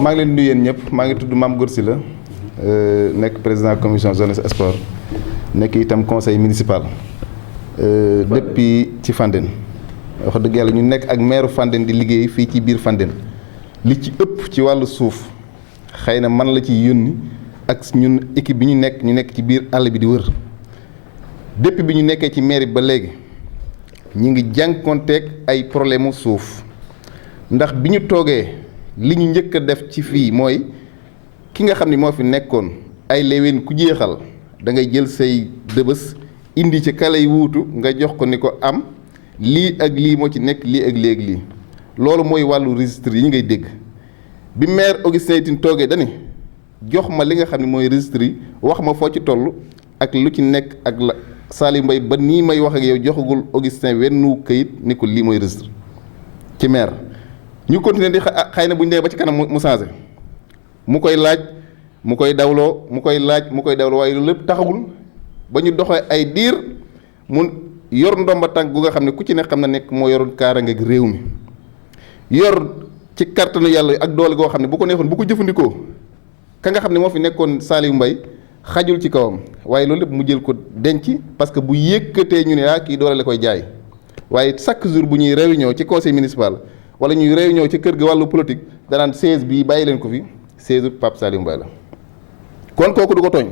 maa ngi leen di nuyu yéen ñëpp maa ngi tudd Mame Gor Sylla nekk président commission jeunesse sport nekk itam conseil municipal depuis ci Fandène wax dëgg yàlla ñu nekk ak maire Fandène di liggéey fii ci biir Fandène li ci ëpp ci wàllu suuf xëy na man la ci yónni ak ñun équipe bi ñu nekk ci biir àll bi di wër depuis bi ñu nekkee ci mairie ba léegi ñu ngi jànkonteeg ay problème mu suuf ndax bi ñu toogee li ñu njëkk a def ci fii mooy ki nga xam ni moo fi nekkoon ay léwén ku jeexal da ngay jël say dëbës indi ci kale yi wuutu nga jox ko ni ko am lii ak lii moo ci nekk lii ak lii ak lii loolu mooy wàllu registre yi ngay dégg bi maire Augustin Tine toogee dani jox ma li nga xam ne mooy registre yi wax ma foo ci toll ak lu ci nekk ak la Saliou Mbaye ba nii may wax ak yow joxagul Augustin wenn këyit ni ko lii mooy registre ci maire ñu continuer di xëy na bu ñu demee ba ci kanam mu changé mu koy laaj mu koy dawloo mu koy laaj mu koy dawloo waaye loolu lépp taxawul ba ñu doxee ay diir mun yor ndomba tànk gu nga xam ne ku ci ne xam na nekk moo yoroon kaaraange ak réew mi yor ci kàttanu yàlla ak doole goo xam ne bu ko neexoon bu ko jëfandikoo ka nga xam ne moo fi nekkoon Saliou Mbaye xajul ci kawam waaye loolu lépp mu jël ko denc parce que bu yëkkatee ñu ne kii doole la koy jaay waaye chaque jour bu ñuy réunion ci conseil municipal wala ñuy réunion ci kër ga wàllu politique danaan 16 bii bàyyi leen ko fi 16 Pape Saliou Mbaye la kon kooku du ko tooñ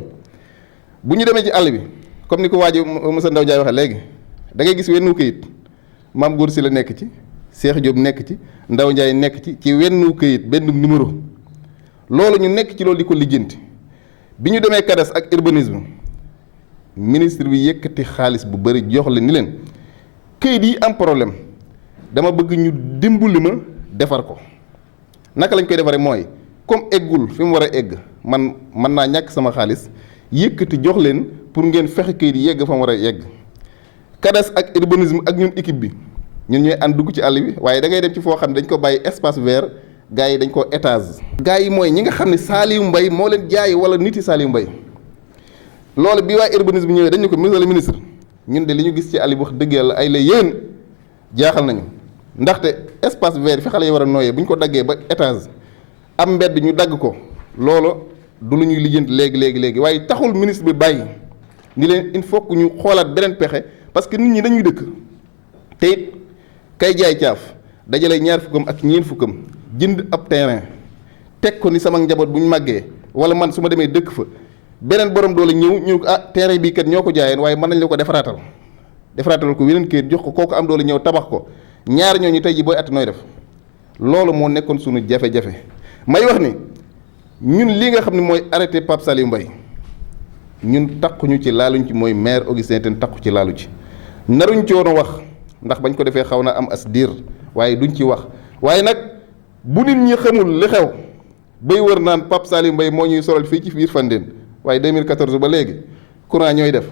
bu ñu demee ci àll bi comme ni ko waaji Moussa Ndaw Ndiaye waxee léegi da ngay gis wennu këyit Mame Gor Sylla nekk ci Cheikh Diop nekk ci Ndaw Ndiaye nekk ci wennu këyit benn numéro loolu ñu nekk ci loolu di ko lijjanti bi ñu demee CADAS ak urbanisme ministre bi yëkkati xaalis bu bëri jox leen ni leen këyit yi am problème dama bëgg ñu dimbali ma defar ko naka lañ koy defaree mooy comme eggul fi mu war a egg man mën naa ñàkk sama xaalis yëkkati jox leen pour ngeen fexe këyit yi yegg fa mu war a yegg CADAS ak urbanisme ak ñun équipe bi ñun ñooy ànd dugg ci àll bi waaye da ngay dem ci foo xam ne dañ ko bàyyi espace vert gars yi dañ ko étage gars yi mooy ñi nga xam ne Saliou Mbaye moo leen jaay wala nit yi Saliou Mbaye loolu bi waa urbanisme ñëwee dañu ko monsieur le ministre ñun de li ñu gis ci àll bi wax dëgg yàlla ay la yéen jaaxal nañu ndaxte espace vert fi xale yi war a nooyee bu ñu ko daggee ba étage am mbedd ñu dagg ko loolu du lu ñuy lijjanti léegi waaye taxul ministre bi bàyyi ni leen il faut que ñu xoolaat beneen pexe parce que nit ñi dañuy dëkk te it kay jaay caaf dajale ñaar fukkam ak ñeent fukkam jënd ab terrain teg ko ni sama njaboot bu ñu màggee wala man su ma demee dëkk fa beneen borom doole ñëw terrain bii kat ñoo ko jaayeen waaye mën nañ la ko defaraatal ko weneen kayit jox ko kooku am doole ñëw tabax ko ñaar ñooñu tey ji booy at nooy def loolu moo nekkoon suñu jafe-jafe may wax ni ñun li nga xam ne mooy arrêté Pape Saliou Mbaye ñun takkuñu ci laaluñ ci mooy maire Augustin Tine takku ci laalu ci naruñ ci woon a wax ndax bañ ko defee xaw na am as diir waaye duñ ci wax waaye nag bu nit ñi xamul li xew bay wër naan Pape Saliou Mbaye moo ñuy solal fii ci biir Fandène waaye 2014 ba léegi courant ñooy def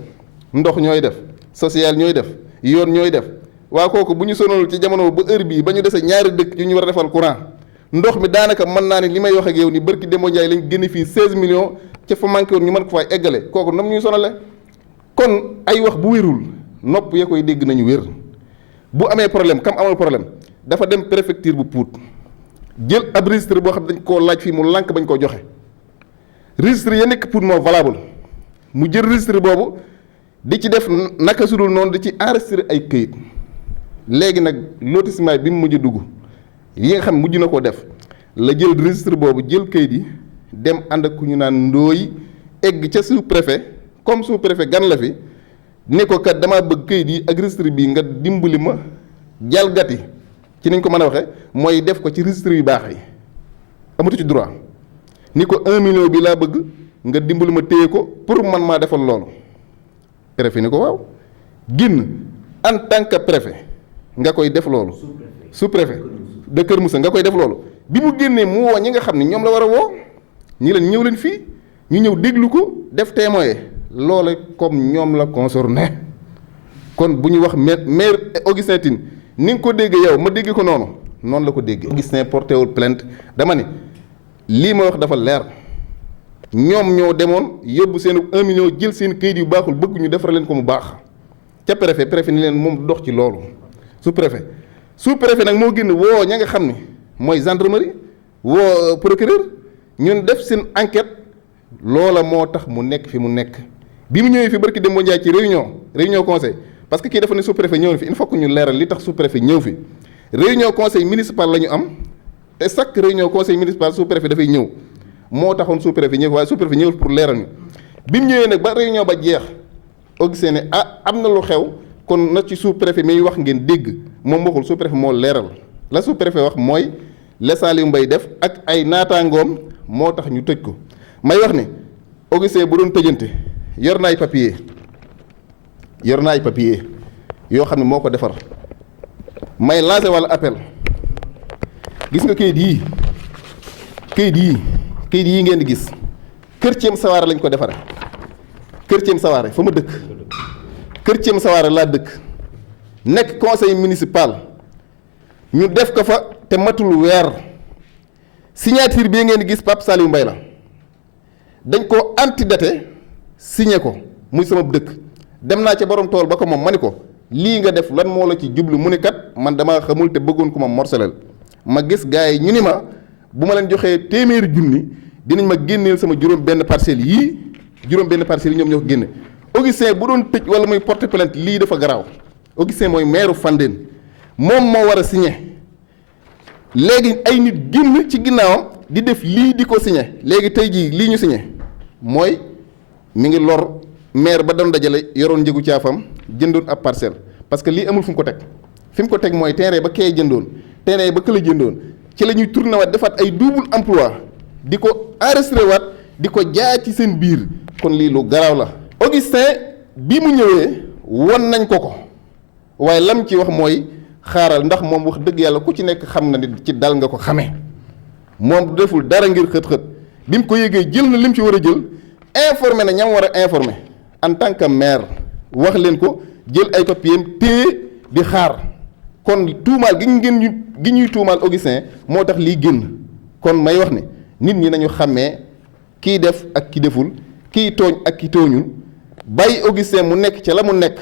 ndox ñooy def social ñooy def yoon ñooy def waa kooku bu ñu sonal ci jamono ba heure bii ba ñu dese ñaari dëkk yu ñu war a defal courant ndox mi daanaka mën naa ni li may wax ak yow ni barki Demba Ndiaye lañ génne fii 16 millions ca fa manqué woon ñu mën ko fay eggale kooku nam ñuy sonale kon ay wax bu wérul nopp ya koy dégg nañu wér bu amee problème kam amul problème dafa dem préfecture bu Pout jël ab registre boo xam ne dañ koo laaj fii mu lànk bañ koo joxe registre ya nekk Pout moo valable mu jël registre boobu di ci def naka sudul noonu di ci enregistré ay këyit léegi nag lotissement bi mu mujj dugg yi nga xam mujj na koo def la jël registre boobu jël këyit yi dem ànd ak ku ñu naan ndooy egg ca sous préfet comme sous préfet gan la fi ne ko kat damaa bëgg këyit yi ak registre bii nga dimbali ma jalgati ci niñ ko mën a waxee mooy def ko ci registre yu baax yi amatu ci droit ni ko 1 million bi laa bëgg nga dimbali ma téye ko pour man maa defal loolu préfet ni ko waaw génn en tant que préfet nga koy def loolu sous préfet de Kër Moussa nga koy def loolu bi mu génnee mu woo ñi nga xam ne ñoom la war a woo ñi leen ñëw leen fii ñu ñëw déglu ko def témoin loole comme ñoom la concerné kon bu ñu wax maire Augustin Tine ni nga ko déggee yow ma dégg ko noonu la ko déggee. Augustin porté wul plainte dama ne lii ma wax dafa leer ñoom ñoo demoon yóbbu seen 1 million jël seen këyit yu baaxul bëgg ñu defar leen ko mu baax ca préfet ni leen moom dox ci loolu sous préfet nag moo génn woo ña nga xam ne mooy gendarmerie woo procureur ñun def seen enquête loola moo tax mu nekk fi mu nekk bi mu ñëwee fi barki Demba Ndiaye ci réunion conseil parce que kii dafa ne sous-préfet ñëw na fi il faut que ñu leeral li tax sous-préfet ñëw fi réunion conseil municipal la ñu am te chaque réunion conseil municipal sous-préfet dafay ñëw moo taxoon sous-préfet ñëw waaye sous-préfet ñëwul pour leeral ñu bi mu ñëwee nag ba réunion ba jeex Augustin ne am na lu xew kon na ci sous-préfet mi wax ngeen dégg moom waxul sous-préfet moo leeral la sous-préfet wax mooy la Saliou Mbaye def ak ay naataangoom moo tax ñu tëj ko may wax ne Augustin bu doon tëjante yor na ay papier yoo xam ne moo ko defar may lancé walla appel gis nga kayit yii ngeen di gis kër Thiem Sawaare lañ ko defare kër Thiem Sawaare fa ma dëkk kër Thiem Sawaare laa dëkk nekk conseil municipal ñu def ko fa te matul weer signature bii ngeen di gis Pape Saliou Mbaye la dañ ko antidaté signé ko muy sama dëkk dem naa ca borom tool ba ko moom ma ni ko lii nga def lan moo la ci jublu mu ni kat man damaa xamul te bëggoon ko ma morcelel ma gis gars yi ñu ni ma bu ma leen joxee téeméeri junni dinañ ma génneel sama juróom benn parcelle yii ñoom ñoo ko génne Augustin bu doon tëj wala muy porter plainte lii dafa garaaw Augustin mooy maire Fandène moom moo war a signé léegi ay nit génn ci ginnaawam di def lii di ko signé léegi tey jii lii ñu signé mooy mi ngi lor maire ba doon dajale yoroon njëgu caafam jëndoon ab parcelle parce que lii amul fu mu ko teg mooy terrain ba kee jëndoon terrain ba këla jëndoon ci la ñuy tourné waat defaat ay double emploi di ko enregistré waat di ko jaay ci seen biir kon lii lu garaaw la. Augustin bi mu ñëwee won nañ ko waaye lam ci wax mooy xaaral ndax moom wax dëgg yàlla ku ci nekk xam na ni ci dal nga ko xamee moom deful dara ngir xët-xët bi mu ko yëgee jël na lim ci war a jël informé na ñam war a informé en tant que maire wax leen ko jël ay papiers téye di xaar kon tuumaal gi ñuy tuumaal Augustin moo tax lii génn kon may wax ne nit ñi nañu xàmmee kiy def ak ki deful kiy tooñ ak ki tooñul bàyyi Augustin mu nekk ca la mu nekk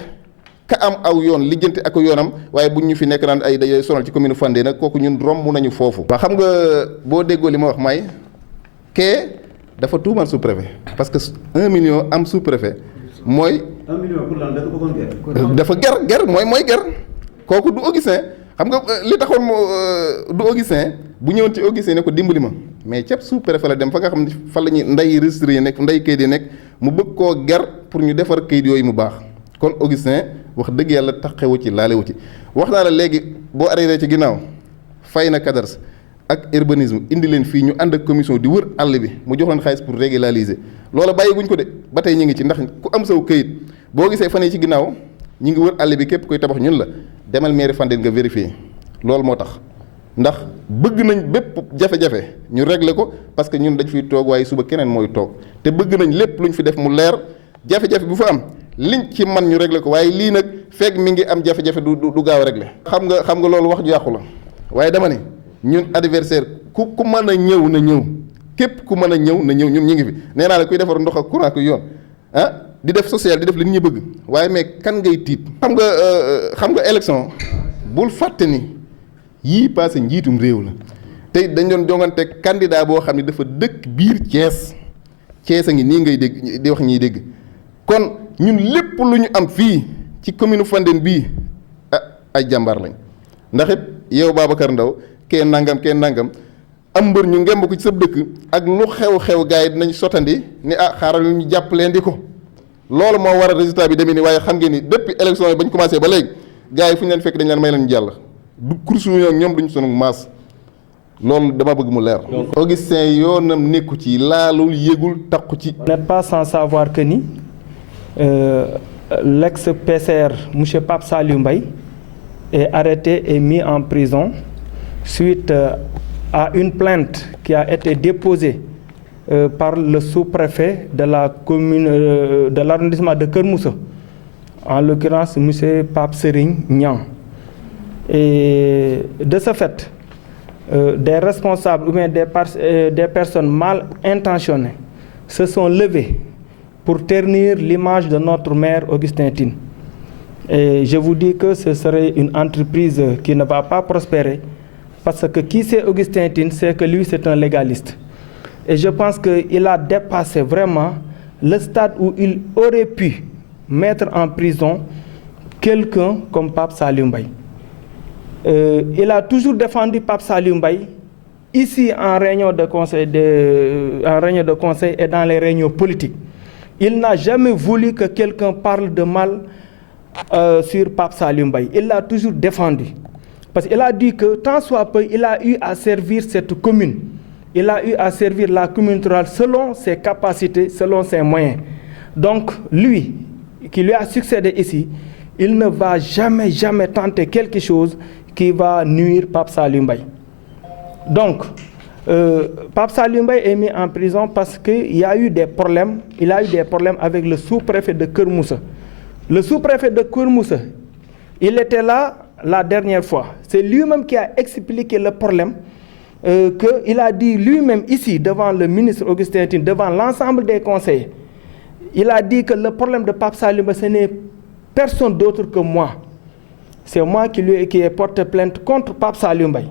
ka am aw yoon lijjanti ak yoonam waaye buñ ñu fi nekk naan ay day sonal ci commune Fandène nag kooku ñun romb nañu foofu. waaw xam nga boo déggoo li ma wax may kee dafa tuumaal sous-préfet parce que 1 million am sous-préfet mooy. 1 million pour lan dafa bëggoon dafa ger mooy ger kooku du Augustin xam nga li taxoon du Augustin bu ñëwoon ci Augustin ne ko dimbali ma mais ceeb sous-préfet la dem fa nga xam ne fa la ñuy nday registre yi nekk nday kayit yi nekk mu bëgg koo ger pour ñu defar kayit yooyu mu baax kon Augustin wax dëgg yàlla taxewu ci laalewu ci wax naa la léegi boo arrêté ci ginnaaw fay na cadastre ak urbanisme indi leen fii ñu ànd ak commission di wër àll bi mu jox leen xaalis pour régulariser loola bàyyi guñ ko de ba tey ñu ngi ci ndax ku am saw këyit boo gisee fan yi ci ginnaaw ñu ngi wër àll bi képp koy tabax ñun la demal mairie Fandène nga vérifier loolu moo tax ndax bëgg nañ bépp jafe-jafe ñu régler ko parce que ñun dañ fiy toog waaye suba keneen mooy toog te bëgg nañ lépp lu ñu fi def mu leer jafe-jafe bu fa am liñ ci man ñu régler ko waaye lii nag fekk mi ngi am jafe-jafe du gaaw a régler xam nga loolu wax ju yàqu la waaye dama ne ñun adversaire ku mën a ñëw na ñëw képp ku mën a ñëw na ñëw ñun ñu ngi fi nee naa la kuy defar ndox ak courant ku yoon di def social di def li nit ñi bëgg waaye mais kan ngay tiit xam nga élection bul fàtte ni yii passé njiitum réew la tey dañ doon jongante candidat boo xam ne dafa dëkk biir Thiès a ngi nii ngay dégg di wax ñiy dégg kon ñun lépp lu ñu am fii ci commune Fandène bii ay jàmbaar lañ ndax it yow Babacar Ndaw kenn nangam am mbër ñu ngemb ko ci sab dëkk ak lu xew-xew gars yi dinañ sotandi ni xaaral ñu jàpp leen di ko loolu moo waral résultat bi demee ni waaye xam ngeen ni depuis élection yi bañ commencé ba léegi gars yi fu ñu leen fekk dañ leen may leen jàll du course ñoom duñ sunu maas loolu dama bëgg mu leer. Augustin yoonam nekku ci laalul yëgul takku ci. Vous n'êtes pas sans savoir que ni l'ex-PCR monsieur Pape Saliou Mbaye est arrêté et mis en prison suite à une plainte qui a été déposée par le sous-préfet de la commune de l'arrondissement de Keur Moussa, en l'occurrence monsieur Pape Serigne Niang. Et de ce fait, des responsables ou bien des personnes mal intentionnées se sont levées pour ternir l'image de notre maire Augustin Tine. Et je vous dis que ce serait une entreprise qui ne va pas prospérer Parce que qui c'est Augustin Tine, c'est que lui, c'est un légaliste. Et je pense qu'il a dépassé vraiment le stade où il aurait pu mettre en prison quelqu'un comme Pape Saliou Mbaye. Il a toujours défendu Pape Saliou Mbaye ici en réunion de conseil et dans les réunions politiques. Il n'a jamais voulu que quelqu'un parle de mal sur Pape Saliou Mbaye. Il l'a toujours défendu. Parce qu'il a dit que tant soit peu, il a eu à servir cette commune. Il a eu à servir la commune rurale selon ses capacités, selon ses moyens. Donc, lui, qui lui a succédé ici, il ne va jamais tenter quelque chose qui va nuire Pape Saliou Mbaye. Donc, Pape Saliou Mbaye est mis en prison parce qu'il y a eu des problèmes. Il a eu des problèmes avec le sous-préfet de Keur Moussa. Le sous-préfet de Keur Moussa, il était là la dernière fois. C'est lui-même qui a expliqué le problème. Qu'il a dit lui-même ici, devant le ministre Augustin Tine, devant l'ensemble des conseillers, il a dit que le problème de Pape Saliou Mbaye, ce n'est personne d'autre que moi. C'est moi qui ai porté plainte contre Pape Saliou Mbaye.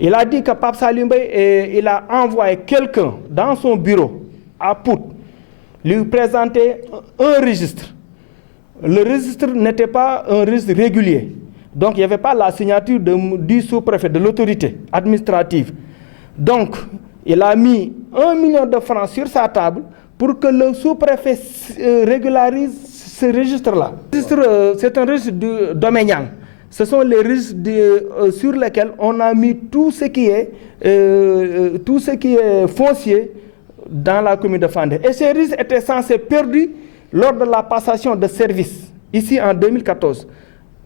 Il a dit que Pape Saliou Mbaye, il a envoyé quelqu'un dans son bureau à Pout, lui présenter un registre. Le registre n'était pas un registre régulier. Donc, il n'y avait pas la signature du sous-préfet, de l'autorité administrative. Donc, il a mis 1 million de francs sur sa table pour que le sous-préfet régularise ce registre-là. C'est un registre domanial. Ce sont les registres sur lesquels on a mis tout ce qui est foncier dans la commune de Fandène. Et ces registres étaient censés perdus lors de la passation de service, ici en 2014.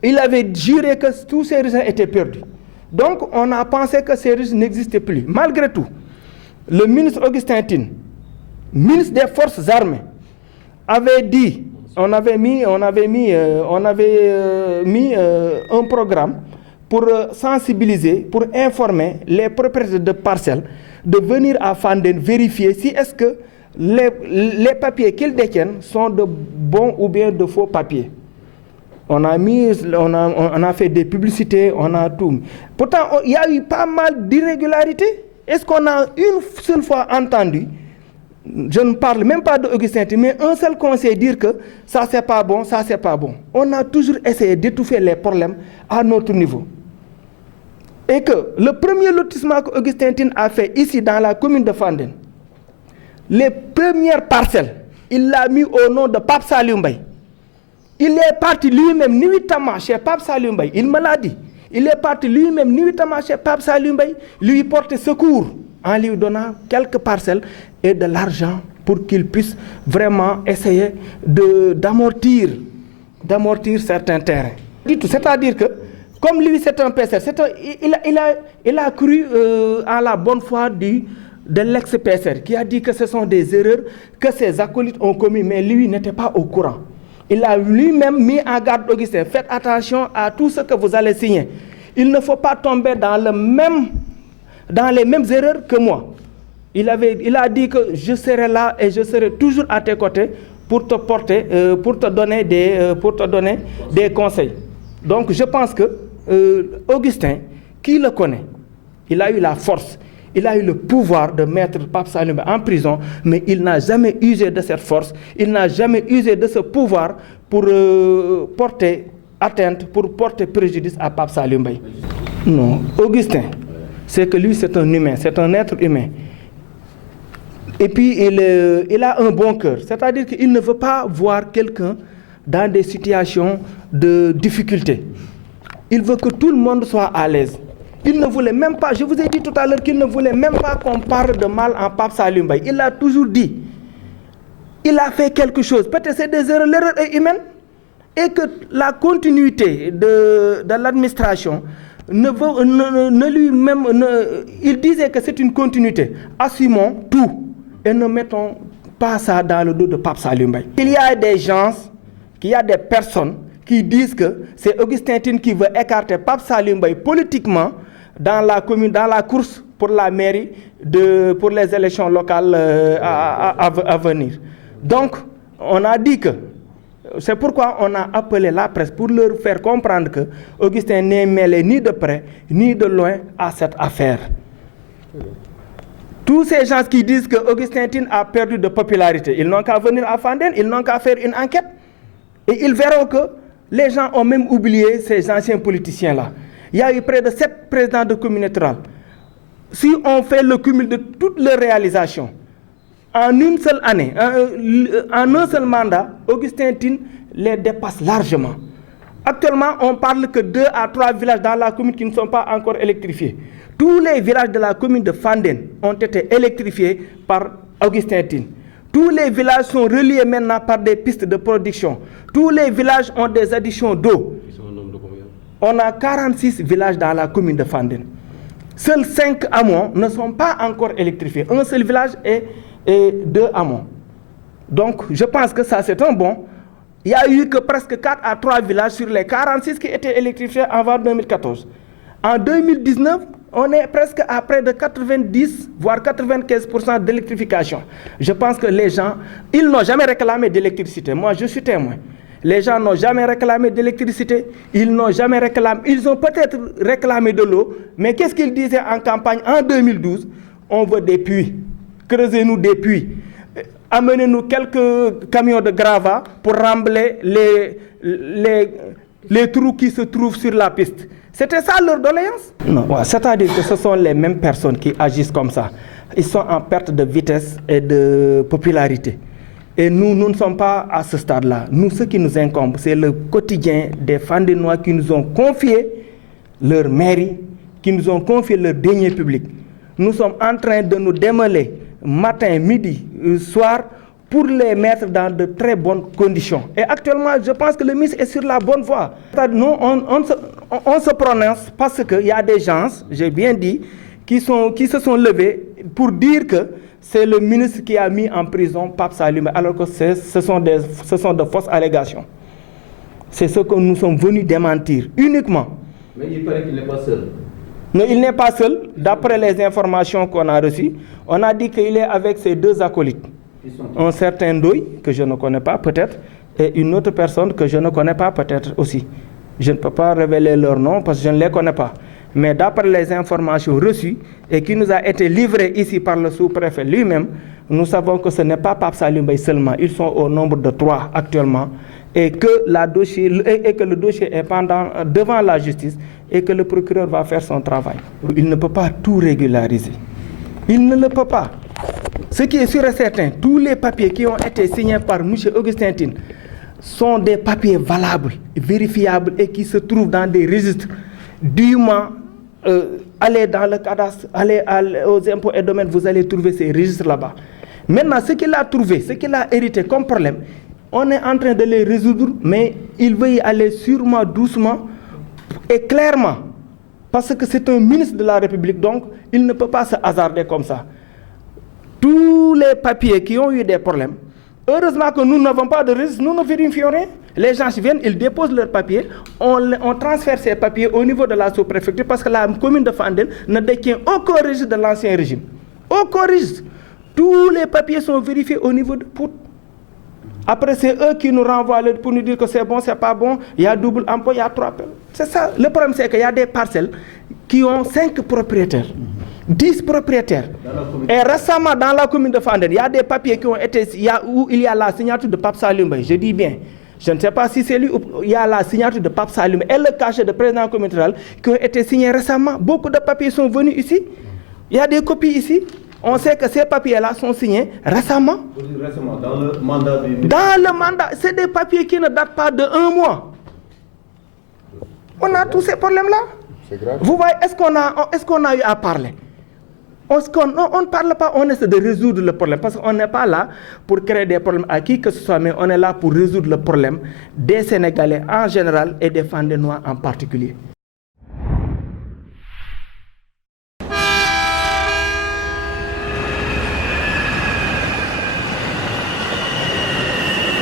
Il avait juré que tous ces registres étaient perdus. Donc, on a pensé que ces registres n'existaient plus. Malgré tout, le ministre Augustin Tine, ministre des Forces armées, avait dit, on avait mis un programme pour sensibiliser, pour informer les propriétaires de parcelles de venir à Fandène vérifier si est-ce que les papiers qu'ils détiennent sont de bons ou bien de faux papiers. On a fait des publicités, on a tout. Pourtant, il y a eu pas mal d'irrégularités. Est-ce qu'on a une seule fois entendu, je ne parle même pas d'Augustin Tine, mais un seul conseil dire que ça c'est pas bon, ça c'est pas bon. On a toujours essayé d'étouffer les problèmes à notre niveau. Et que le premier lotissement qu'Augustin Tine a fait ici dans la commune de Fandène, les premières parcelles, il l'a mis au nom de Pape Saliou Mbaye. Il est parti lui-même nuitamment chez Pape Saliou Mbaye, il me l'a dit. Il est parti lui-même nuitamment chez Pape Saliou Mbaye, lui porter secours en lui donnant quelques parcelles et de l'argent pour qu'il puisse vraiment essayer d'amortir certains terrains. C'est-à-dire que, comme lui c'est un PCR, il a cru en la bonne foi de l'ex-PCR qui a dit que ce sont des erreurs que ses acolytes ont commises, mais lui n'était pas au courant. Il a lui-même mis en garde Augustin. Faites attention à tout ce que vous allez signer. Il ne faut pas tomber dans les mêmes erreurs que moi. Il a dit que je serai là et je serai toujours à tes côtés pour te donner des conseils. Donc je pense que Augustin, qui le connaît, il a eu la force, il a eu le pouvoir de mettre Pape Saliou Mbaye en prison, mais il n'a jamais usé de cette force, il n'a jamais usé de ce pouvoir pour porter atteinte, pour porter préjudice à Pape Saliou Mbaye. Non, Augustin, c'est que lui c'est un humain, c'est un être humain. Et puis il a un bon cœur, c'est-à-dire qu'il ne veut pas voir quelqu'un dans des situations de difficulté. Il veut que tout le monde soit à l'aise. Il ne voulait même pas, je vous ai dit tout à l'heure qu'il ne voulait même pas qu'on parle de mal en Pape Saliou Mbaye. Il a toujours dit, il a fait quelque chose. Peut-être c'est des erreurs, l'erreur est humaine. Et que la continuité de l'administration il disait que c'est une continuité. Assumons tout et ne mettons pas ça dans le dos de Pape Saliou Mbaye. Il y a des personnes qui disent que c'est Augustin Tine qui veut écarter Pape Saliou Mbaye politiquement dans la commune, dans la course pour la mairie, pour les élections locales à venir. Donc, on a dit que C'est pourquoi on a appelé la presse pour leur faire comprendre que Augustin n'est mêlé ni de près ni de loin à cette affaire. Tous ces gens qui disent que Augustin Tine a perdu de popularité, ils n'ont qu'à venir à Fandène, ils n'ont qu'à faire une enquête. Et ils verront que les gens ont même oublié ces anciens politiciens-là. Il y a eu près de 7 présidents de communautés rurales. Si on fait le cumul de toutes leurs réalisations, en une seule année, en un seul mandat, Augustin Tine les dépasse largement. Actuellement, on parle que 2 à 3 villages dans la commune qui ne sont pas encore électrifiés. Tous les villages de la commune de Fandène ont été électrifiés par Augustin Tine. Tous les villages sont reliés maintenant par des pistes de production. Tous les villages ont des additions d'eau. Ils sont au nombre de combien? On a 46 villages dans la commune de Fandène. Seuls 5 hameaux ne sont pas encore électrifiés. Un seul village et 2 hameaux. Donc, je pense que ça, c'est un bon. Il y a eu que presque 4 à 3 villages sur les 46 qui étaient électrifiés avant 2014. En 2019, on est presque à près de 90, voire 95% d'électrification. Je pense que les gens, ils n'ont jamais réclamé d'électricité. Moi, je suis témoin. Les gens n'ont jamais réclamé d'électricité, ils n'ont jamais réclamé, ils ont peut-être réclamé de l'eau, mais qu'est-ce qu'ils disaient en campagne en 2012? On veut des puits, creusez-nous des puits, amenez-nous quelques camions de gravats pour rembler les trous qui se trouvent sur la piste. C'était ça leur doléance? Non, ouais, c'est-à-dire que ce sont les mêmes personnes qui agissent comme ça. Ils sont en perte de vitesse et de popularité. Et nous ne sommes pas à ce stade-là. Nous, ce qui nous incombe, c'est le quotidien des Fandénois qui nous ont confié leur mairie, qui nous ont confié leur deniers publics. Nous sommes en train de nous démêler matin, midi, soir, pour les mettre dans de très bonnes conditions. Et actuellement, je pense que le ministre est sur la bonne voie. Nous, on se prononce parce qu'il y a des gens, j'ai bien dit, qui se sont levés pour dire que c'est le ministre qui a mis en prison Pape Salim, alors que ce sont de fausses allégations. C'est ce que nous sommes venus démentir, uniquement. Mais il paraît qu'il n'est pas seul. Non, il n'est pas seul. D'après les informations qu'on a reçues, on a dit qu'il est avec ses 2 acolytes. Un certain Ndoye, que je ne connais pas peut-être, et une autre personne que je ne connais pas peut-être aussi. Je ne peux pas révéler leur nom parce que je ne les connais pas. Mais d'après les informations reçues et qui nous a été livrées ici par le sous-préfet lui-même, nous savons que ce n'est pas Pape Salim Mbaye seulement. Ils sont au nombre de 3 actuellement et que le dossier est devant la justice et que le procureur va faire son travail. Il ne peut pas tout régulariser. Il ne le peut pas. Ce qui est sûr et certain, tous les papiers qui ont été signés par M. Augustin Tine sont des papiers valables, vérifiables et qui se trouvent dans des registres dûment. Allez dans le cadastre, allez aux impôts et domaines, vous allez trouver ces registres là-bas. Maintenant, ce qu'il a trouvé, ce qu'il a hérité comme problème, on est en train de les résoudre, mais il veut y aller sûrement, doucement et clairement. Parce que c'est un ministre de la République, donc il ne peut pas se hasarder comme ça. Tous les papiers qui ont eu des problèmes, heureusement que nous n'avons pas de registre, nous ne vérifions rien. Les gens viennent, ils déposent leurs papiers, on transfère ces papiers au niveau de la sous-préfecture parce que la commune de Fandène ne détient aucun registre de l'ancien régime. Aucun registre. Tous les papiers sont vérifiés au niveau de Pout. Après, c'est eux qui nous renvoient pour nous dire que c'est bon, c'est pas bon, il y a double emploi, il y a 3 appels. C'est ça. Le problème, c'est qu'il y a des parcelles qui ont 5 propriétaires. 10 propriétaires. Et récemment, dans la commune de Fandène, il y a des papiers qui ont été, où il y a la signature de Pape Salim Mbaye. Je dis bien, je ne sais pas si c'est lui ou il y a la signature de Pape Salim et le cachet de président communautaire qui ont été signés récemment. Beaucoup de papiers sont venus ici. Il y a des copies ici. On sait que ces papiers-là sont signés récemment. Récemment, dans le mandat du... Dans le mandat, c'est des papiers qui ne datent pas de 1 mois. On a tous ces problèmes-là. C'est grave. Vous voyez, est-ce qu'on a eu à parler? On ne parle pas, on essaie de résoudre le problème parce qu'on n'est pas là pour créer des problèmes à qui que ce soit, mais on est là pour résoudre le problème des Sénégalais en général et des Fandénois en particulier.